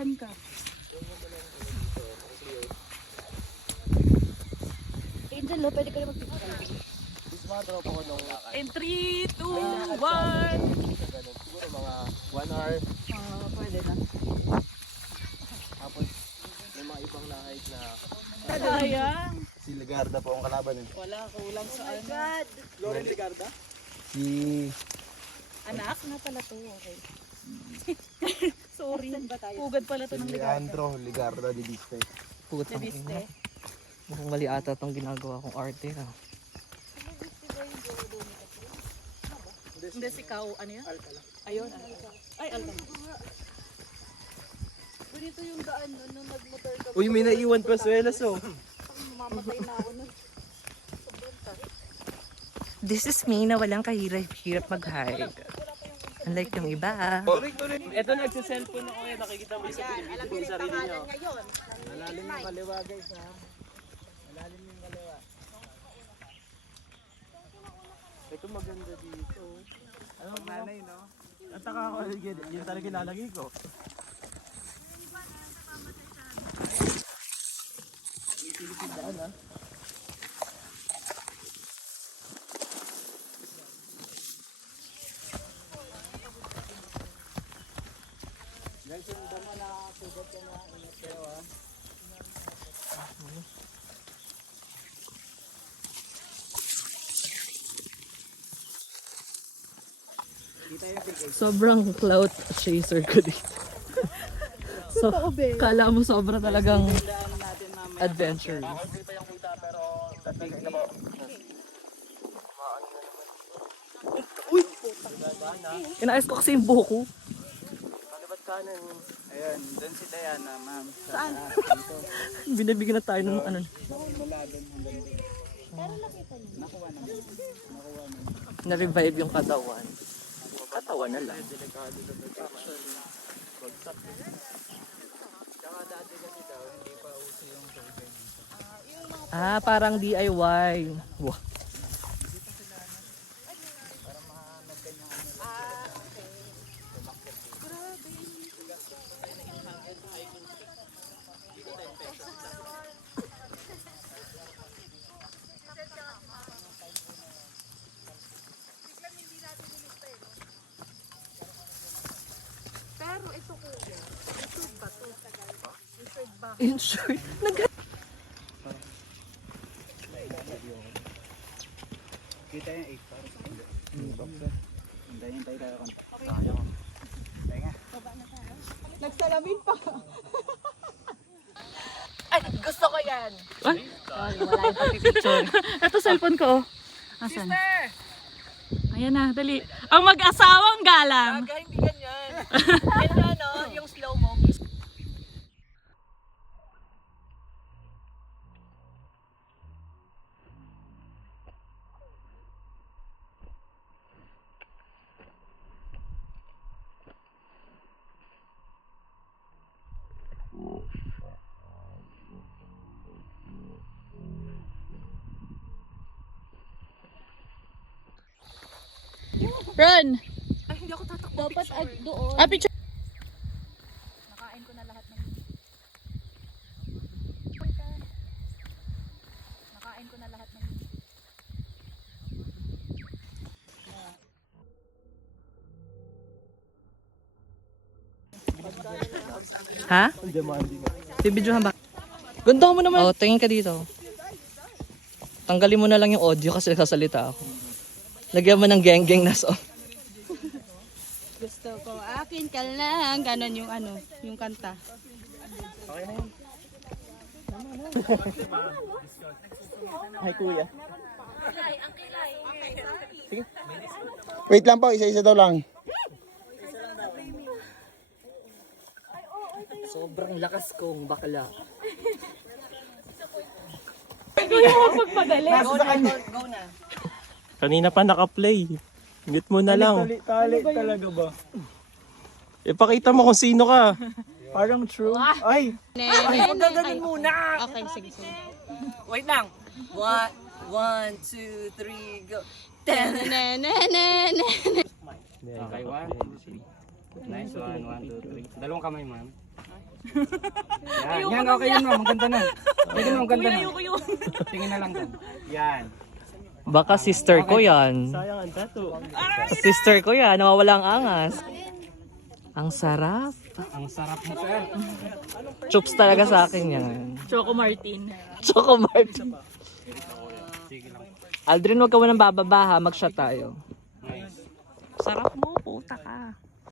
Saan ka? Angel, pwede ka rin mag-picture. Mga tropa ko nung In 3, 2, 1. siguro mga 1 hour. Pwede na. Tapos may mga ibang na-hike na Sayang. si Ligarda po ang kalaban eh. Wala, kulang sa ano. Lauren Ligarda? Si Anak na pala to, okay. Sorry. Pugad pala to ng Ligarda. Leandro Ligarda de Viste. Putang Nabiste. ina. Mukhang mali ata itong ginagawa kong arte. Ha? Hindi si Kao, ano yan? Ayun. Ay, Alcala. Ganito yung daan nun, nung nag-motor ka. Uy, may naiwan pa suelas oh. Mamamatay na ako nun. This is me na walang kahirap mag-hide. Unlike yung iba. Ito nagsa-cellphone ako eh, nakikita mo sa pinibidyo yung sarili nyo. Malalim yung kaliwa guys ha. Malalim yung kaliwa. Ito maganda dito. Ano nanay no? Ang taka ko, yun talaga lalagay ko. Itilipidaan ha. Guys, yung dama na sugat ka na ingat kayo ha. Sobrang clout chaser ko dito. So, kala mo sobra talagang adventure. Kita yung kita pero tatigay ka po. Inaayos ko kasi yung buho ko. Kalibat kanan. Ayun, doon si Diana, ma'am. Saan? Binibigyan na tayo ng ano. Na-revive yung katawan. Katawan na lang. Ah, parang DIY. Wow. Pero ito kuya, insured ba to? Insured ba? Insured. Kita yung 8 para sa hindi. Hintayin yung tayo tayo. Tayo. Tayo. Nagsalamin pa. Ay, gusto ko yan. Ay, Sorry, wala yung pagpipicture. ito cellphone ko. Asan? Ayan na, dali. Ang mag-asawang galang. Gaga, hindi ganyan. Yan ano, yung slow mo. Run! Ay, hindi ako tatakbo. Dapat doon. Ah, picture. Nakain ko na lahat ng... Nakain ko na lahat ng... Ha? Bibidyohan ba? Ganda mo naman. Oh, tingin ka dito. Tanggalin mo na lang yung audio kasi nagsasalita ako. Lagyan mo ng geng-geng na song. Gusto ko akin ka lang. Ganon yung ano, yung kanta. Hi kuya. Sige. Wait lang po, isa-isa daw lang. Sobrang lakas kong bakla. Go na. Kanina pa naka-play. Mute mo na lang. Tali talaga ba? Ipakita mo kung sino ka. Parang true. Ay! Gaganin muna. Okay, sige, sige. Wait lang. 1, 2, 3, go. Na-na-na-na. Okay, 1, 2, 3. Nice one, 1, 2, 3. Dalawang kamay, ma'am. Yan, okay yun ma'am. Ang ganda na. Tingin mo, ang ganda na. Tingin na lang doon. Yan. Baka sister ko yan. Sayang ang tattoo. Sister ko yan. Nawawala ang angas. Ang sarap. Ang sarap mo, sir. Chups talaga sa akin yan. Choco Martin. Choco Martin. Aldrin, wag ka mo nang bababa ha. Mag-shot tayo. Nice. Sarap mo. Puta ka.